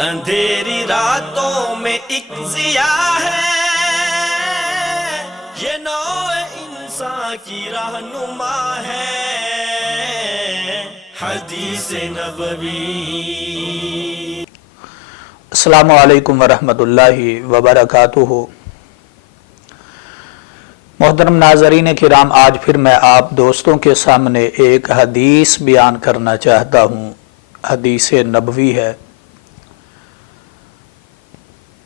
اندھیری راتوں میں ایک ضیاء ہے، یہ نوع انسان کی رہنما ہے، حدیث نبوی۔ السلام علیکم ورحمۃ اللہ وبرکاتہ۔ محترم ناظرین کرام، آج پھر میں آپ دوستوں کے سامنے ایک حدیث بیان کرنا چاہتا ہوں۔ حدیث نبوی ہے۔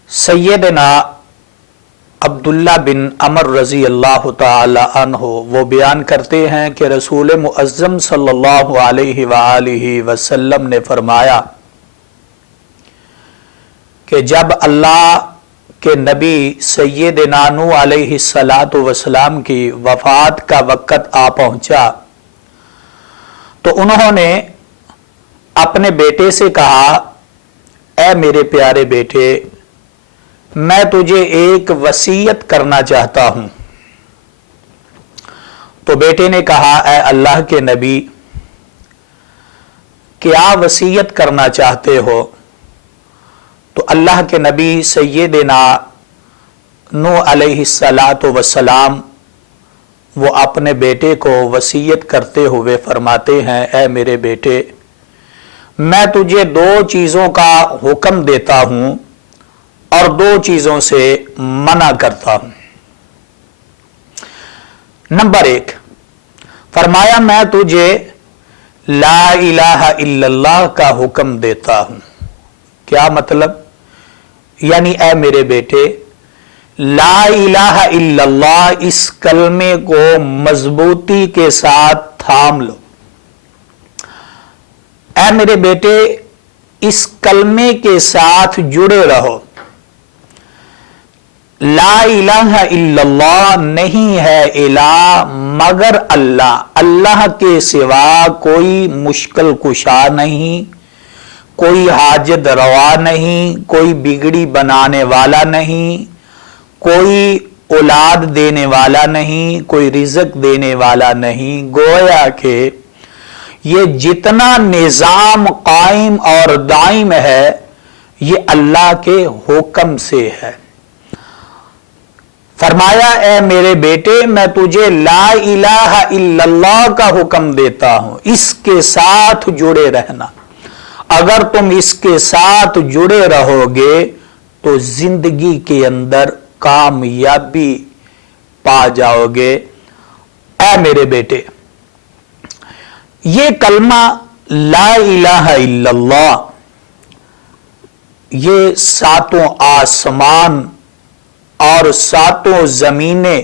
سیدنا عبداللہ بن عمر رضی اللہ تعالی عنہ وہ بیان کرتے ہیں کہ رسول معظم صلی اللہ علیہ وآلہ وسلم نے فرمایا کہ جب اللہ کے نبی سیدنا نوح علیہ السلام کی وفات کا وقت آ پہنچا تو انہوں نے اپنے بیٹے سے کہا، اے میرے پیارے بیٹے، میں تجھے ایک وصیت کرنا چاہتا ہوں۔ تو بیٹے نے کہا، اے اللہ کے نبی، کیا وصیت کرنا چاہتے ہو؟ تو اللہ کے نبی سیدنا نوح علیہ السلام وہ اپنے بیٹے کو وصیت کرتے ہوئے فرماتے ہیں، اے میرے بیٹے، میں تجھے دو چیزوں کا حکم دیتا ہوں اور دو چیزوں سے منع کرتا ہوں۔ نمبر 1، فرمایا میں تجھے لا الہ الا اللہ کا حکم دیتا ہوں۔ کیا مطلب؟ یعنی اے میرے بیٹے، لا الہ الا اللہ اس کلمے کو مضبوطی کے ساتھ تھام لو۔ اے میرے بیٹے، اس کلمے کے ساتھ جڑے رہو۔ لا الہ الا اللہ نہیں ہے الہ مگر اللہ، اللہ کے سوا کوئی مشکل کشا نہیں، کوئی حاجت روا نہیں، کوئی بگڑی بنانے والا نہیں، کوئی اولاد دینے والا نہیں، کوئی رزق دینے والا نہیں۔ گویا کہ یہ جتنا نظام قائم اور دائم ہے یہ اللہ کے حکم سے ہے۔ فرمایا، اے میرے بیٹے، میں تجھے لا الہ الا اللہ کا حکم دیتا ہوں، اس کے ساتھ جڑے رہنا۔ اگر تم اس کے ساتھ جڑے رہو گے تو زندگی کے اندر کامیابی پا جاؤ گے۔ اے میرے بیٹے، یہ کلمہ لا الہ الا اللہ یہ ساتوں آسمان اور ساتوں زمینیں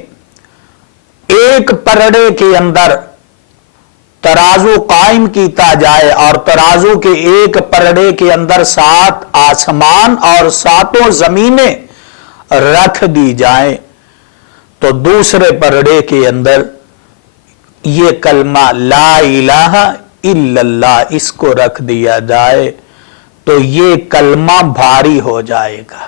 ایک پرڑے کے اندر ترازو قائم کیتا جائے اور ترازو کے ایک پرڑے کے اندر 7 آسمان اور ساتوں زمینیں رکھ دی جائیں تو دوسرے پرڑے کے اندر یہ کلمہ لا الہ الا اللہ اس کو رکھ دیا جائے تو یہ کلمہ بھاری ہو جائے گا۔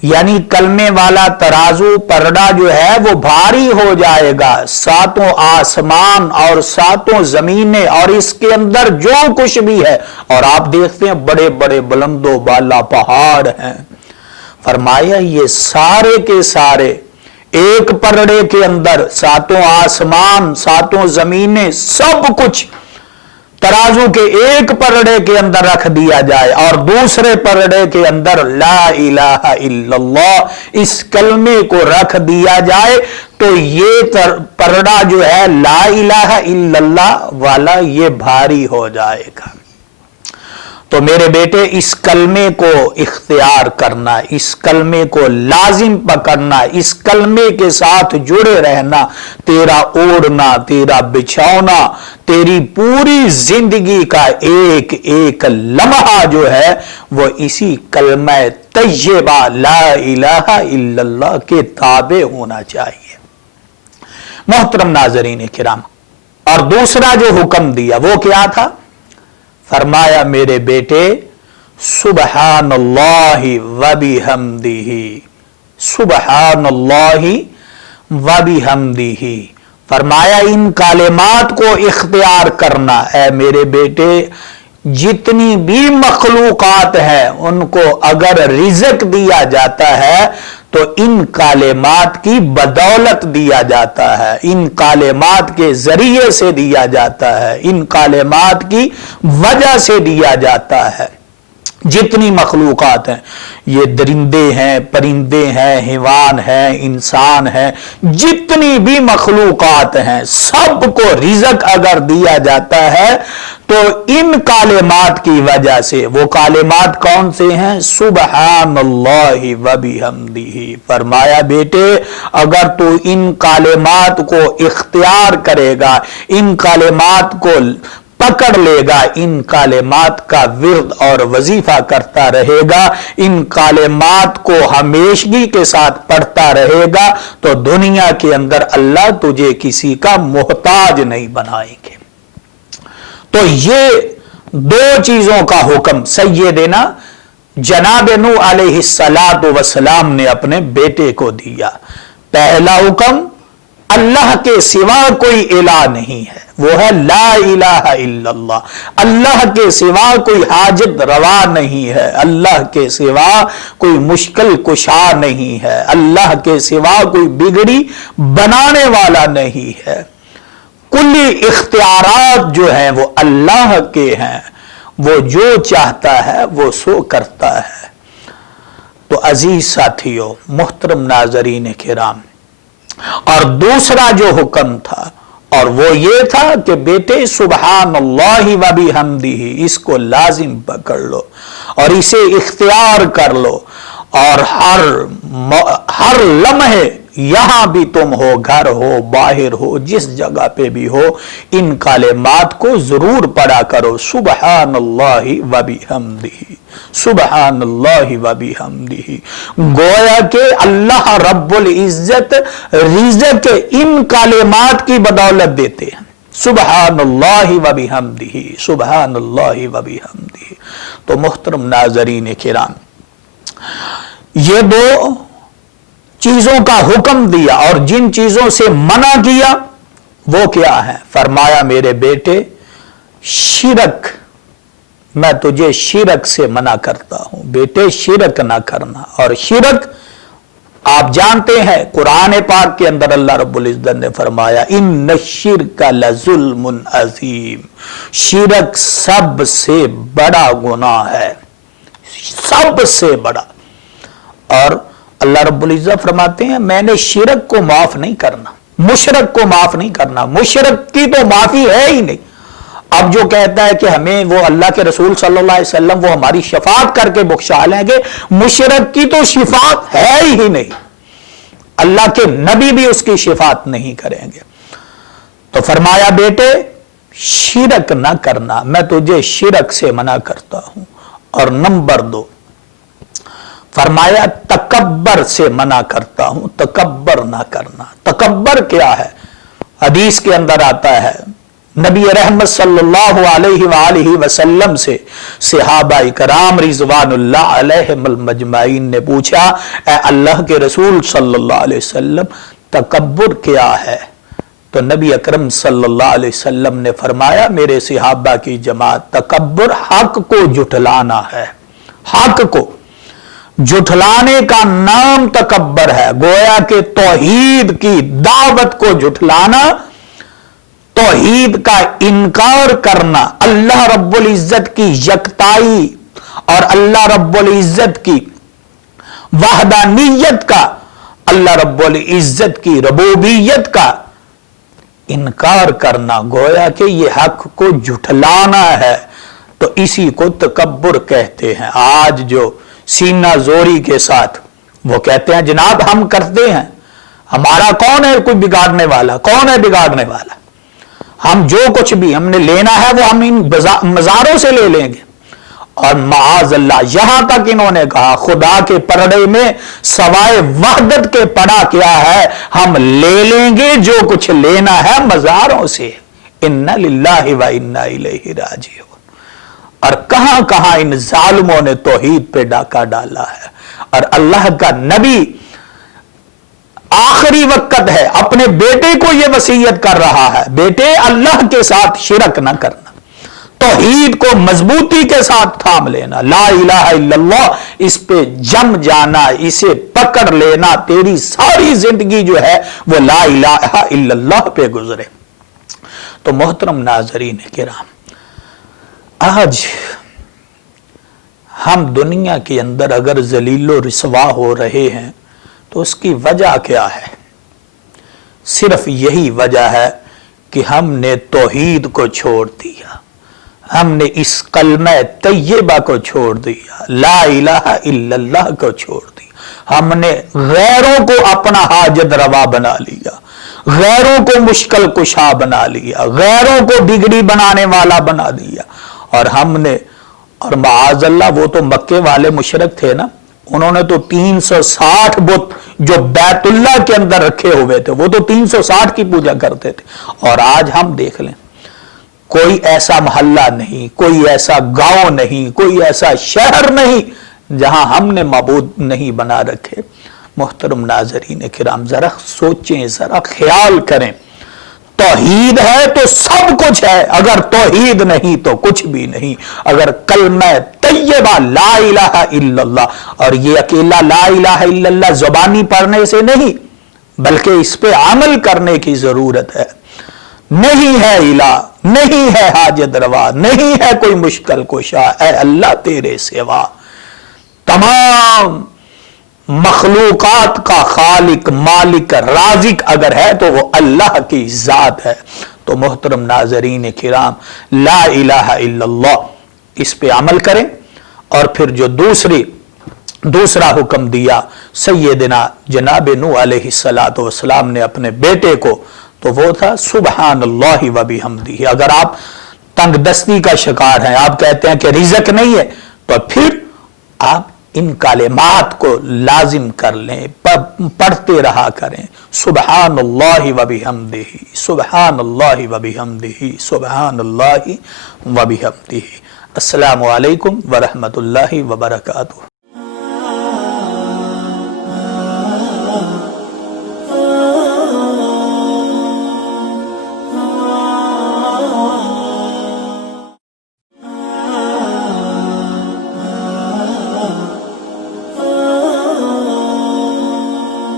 یعنی کلمے والا ترازو پرڑا جو ہے وہ بھاری ہو جائے گا۔ 7 آسمان اور 7 زمینیں اور اس کے اندر جو کچھ بھی ہے، اور آپ دیکھتے ہیں بڑے بڑے بلند و بالا پہاڑ ہیں، فرمایا یہ سارے کے سارے ایک پرڑے کے اندر 7 آسمان 7 زمینیں سب کچھ ترازو کے ایک پرڑے کے اندر رکھ دیا جائے اور دوسرے پرڑے کے اندر لا الہ الا اللہ اس کلمے کو رکھ دیا جائے تو یہ پرڑا جو ہے لا الہ الا اللہ والا یہ بھاری ہو جائے گا۔ تو میرے بیٹے، اس کلمے کو اختیار کرنا، اس کلمے کو لازم پکڑنا، اس کلمے کے ساتھ جڑے رہنا، تیرا اوڑھنا، تیرا بچھونا، تیری پوری زندگی کا ایک ایک لمحہ جو ہے وہ اسی کلمہ طیبہ لا الہ الا اللہ کے تابع ہونا چاہیے۔ محترم ناظرین کرام، اور دوسرا جو حکم دیا وہ کیا تھا؟ فرمایا، میرے بیٹے، سبحان اللہ وبحمدہ، سبحان اللہ وبحمدہ، فرمایا ان کلمات کو اختیار کرنا۔ اے میرے بیٹے، جتنی بھی مخلوقات ہیں ان کو اگر رزق دیا جاتا ہے تو ان کلمات کی بدولت دیا جاتا ہے، ان کلمات کے ذریعے سے دیا جاتا ہے، ان کلمات کی وجہ سے دیا جاتا ہے۔ جتنی مخلوقات ہیں، یہ درندے ہیں، پرندے ہیں، حیوان ہیں، انسان ہیں، جتنی بھی مخلوقات ہیں، سب کو رزق اگر دیا جاتا ہے تو ان کلمات کی وجہ سے۔ وہ کلمات کون سے ہیں؟ سبحان اللہ و بحمدہ۔ فرمایا بیٹے اگر تو ان کلمات کو اختیار کرے گا، ان کلمات کو پکڑ لے گا، ان کلمات کا ورد اور وظیفہ کرتا رہے گا، ان کلمات کو ہمیشگی کے ساتھ پڑھتا رہے گا تو دنیا کے اندر اللہ تجھے کسی کا محتاج نہیں بنائیں گے۔ تو یہ دو چیزوں کا حکم سیدنا جناب نوح علیہ السلام نے اپنے بیٹے کو دیا۔ پہلا حکم، اللہ کے سوا کوئی الہ نہیں ہے، وہ ہے لا الہ الا اللہ۔ اللہ کے سوا کوئی حاجت روا نہیں ہے، اللہ کے سوا کوئی مشکل کشا نہیں ہے، اللہ کے سوا کوئی بگڑی بنانے والا نہیں ہے۔ کلی اختیارات جو ہیں وہ اللہ کے ہیں، وہ جو چاہتا ہے وہ سو کرتا ہے۔ تو عزیز ساتھیو، محترم ناظرین کرام، اور دوسرا جو حکم تھا اور وہ یہ تھا کہ بیٹے سبحان اللہ و بحمدہ، اس کو لازم پکڑ لو اور اسے اختیار کر لو، اور ہر لمحے یہاں بھی تم ہو، گھر ہو، باہر ہو، جس جگہ پہ بھی ہو، ان کلمات کو ضرور پڑھا کرو، سبحان اللہ و بحمدہ، سبحان اللہ و بحمدہ۔ گویا کہ اللہ رب العزت رزق ان کلمات کی بدولت دیتے ہیں، سبحان اللہ و بحمدہ، سبحان اللہ و بحمدہ۔ تو محترم ناظرین کرام، یہ دو چیزوں کا حکم دیا اور جن چیزوں سے منع کیا وہ کیا ہے؟ فرمایا میرے بیٹے شرک، میں تجھے شرک سے منع کرتا ہوں، بیٹے شرک نہ کرنا۔ اور شرک آپ جانتے ہیں قرآن پاک کے اندر اللہ رب العزت نے فرمایا ان الشرک لظلم عظیم، شرک سب سے بڑا گناہ ہے، سب سے بڑا۔ اور اللہ رب العزت فرماتے ہیں میں نے شرک کو معاف نہیں کرنا، مشرک کو معاف نہیں کرنا، مشرک کی تو معافی ہے ہی نہیں۔ اب جو کہتا ہے کہ ہمیں وہ اللہ کے رسول صلی اللہ علیہ وسلم وہ ہماری شفاعت کر کے بخشا لیں گے، مشرک کی تو شفاعت ہے ہی نہیں، اللہ کے نبی بھی اس کی شفاعت نہیں کریں گے۔ تو فرمایا بیٹے شرک نہ کرنا، میں تجھے شرک سے منع کرتا ہوں۔ اور نمبر 2 فرمایا تکبر سے منع کرتا ہوں، تکبر نہ کرنا۔ تکبر کیا ہے؟ حدیث کے اندر آتا ہے نبی رحمت صلی اللہ علیہ وآلہ وسلم سے صحابہ کرام رضوان اللہ علیہم المجمعین نے پوچھا اے اللہ کے رسول صلی اللہ علیہ وسلم تکبر کیا ہے؟ تو نبی اکرم صلی اللہ علیہ وسلم نے فرمایا میرے صحابہ کی جماعت، تکبر حق کو جھٹلانا ہے، حق کو جھٹلانے کا نام تکبر ہے۔ گویا کہ توحید کی دعوت کو جھٹلانا، توحید کا انکار کرنا، اللہ رب العزت کی یکتائی اور اللہ رب العزت کی وحدانیت کا، اللہ رب العزت کی ربوبیت کا انکار کرنا، گویا کہ یہ حق کو جھٹلانا ہے۔ تو اسی کو تکبر کہتے ہیں۔ آج جو سینہ زوری کے ساتھ وہ کہتے ہیں جناب ہم کرتے ہیں، ہمارا کون ہے کوئی بگاڑنے والا؟ کون ہے بگاڑنے والا؟ ہم جو کچھ بھی ہم نے لینا ہے وہ ہم ان مزاروں سے لے لیں گے۔ اور معاذ اللہ یہاں تک انہوں نے کہا خدا کے پردے میں سوائے وحدت کے پڑا کیا ہے، ہم لے لیں گے جو کچھ لینا ہے مزاروں سے۔ انا للہ و انا الیہ راجعون۔ اور کہاں کہاں ان ظالموں نے توحید پہ ڈاکہ ڈالا ہے۔ اور اللہ کا نبی آخری وقت ہے اپنے بیٹے کو یہ وصیت کر رہا ہے بیٹے اللہ کے ساتھ شرک نہ کرنا، توحید کو مضبوطی کے ساتھ تھام لینا، لا الہ الا اللہ، اس پہ جم جانا، اسے پکڑ لینا، تیری ساری زندگی جو ہے وہ لا الہ الا اللہ پہ گزرے۔ تو محترم ناظرین کرام، آج ہم دنیا کے اندر اگر ذلیل و رسوا ہو رہے ہیں تو اس کی وجہ کیا ہے؟ صرف یہی وجہ ہے کہ ہم نے توحید کو چھوڑ دیا، ہم نے اس کلمہ طیبہ کو چھوڑ دیا، لا الہ الا اللہ کو چھوڑ دیا، ہم نے غیروں کو اپنا حاجت روا بنا لیا، غیروں کو مشکل کشا بنا لیا، غیروں کو بگڑی بنانے والا بنا دیا، اور ہم نے، اور معاذ اللہ وہ تو مکے والے مشرک تھے نا، انہوں نے تو 360 بت جو بیت اللہ کے اندر رکھے ہوئے تھے وہ تو 360 کی پوجا کرتے تھے۔ اور آج ہم دیکھ لیں، کوئی ایسا محلہ نہیں، کوئی ایسا گاؤں نہیں، کوئی ایسا شہر نہیں جہاں ہم نے معبود نہیں بنا رکھے۔ محترم ناظرین کرام، ذرا سوچیں، ذرا خیال کریں، توحید ہے تو سب کچھ ہے، اگر توحید نہیں تو کچھ بھی نہیں۔ اگر کلمہ طیبہ لا الہ الا اللہ، اور یہ اکیلا لا الہ الا اللہ زبانی پڑھنے سے نہیں بلکہ اس پہ عمل کرنے کی ضرورت ہے۔ نہیں ہے الہ، نہیں ہے حاجت روا، نہیں ہے کوئی مشکل کشا، اے اللہ تیرے سوا تمام مخلوقات کا خالق، مالک، رازق اگر ہے تو وہ اللہ کی ذات ہے۔ تو محترم ناظرین کرام، لا الہ الا اللہ اس پہ عمل کریں، اور پھر جو دوسرا حکم دیا سیدنا جناب نوح علیہ السلام نے اپنے بیٹے کو، تو وہ تھا سبحان اللہ و بحمدہ۔ اگر آپ تنگ دستی کا شکار ہیں، آپ کہتے ہیں کہ رزق نہیں ہے، تو پھر آپ ان کلمات کو لازم کر لیں، پڑھتے رہا کریں، سبحان اللہ و بحمدہ، سبحان اللہ و بحمدہ، سبحان اللہ و بحمدہ۔ السلام علیکم ورحمۃ اللہ وبرکاتہ۔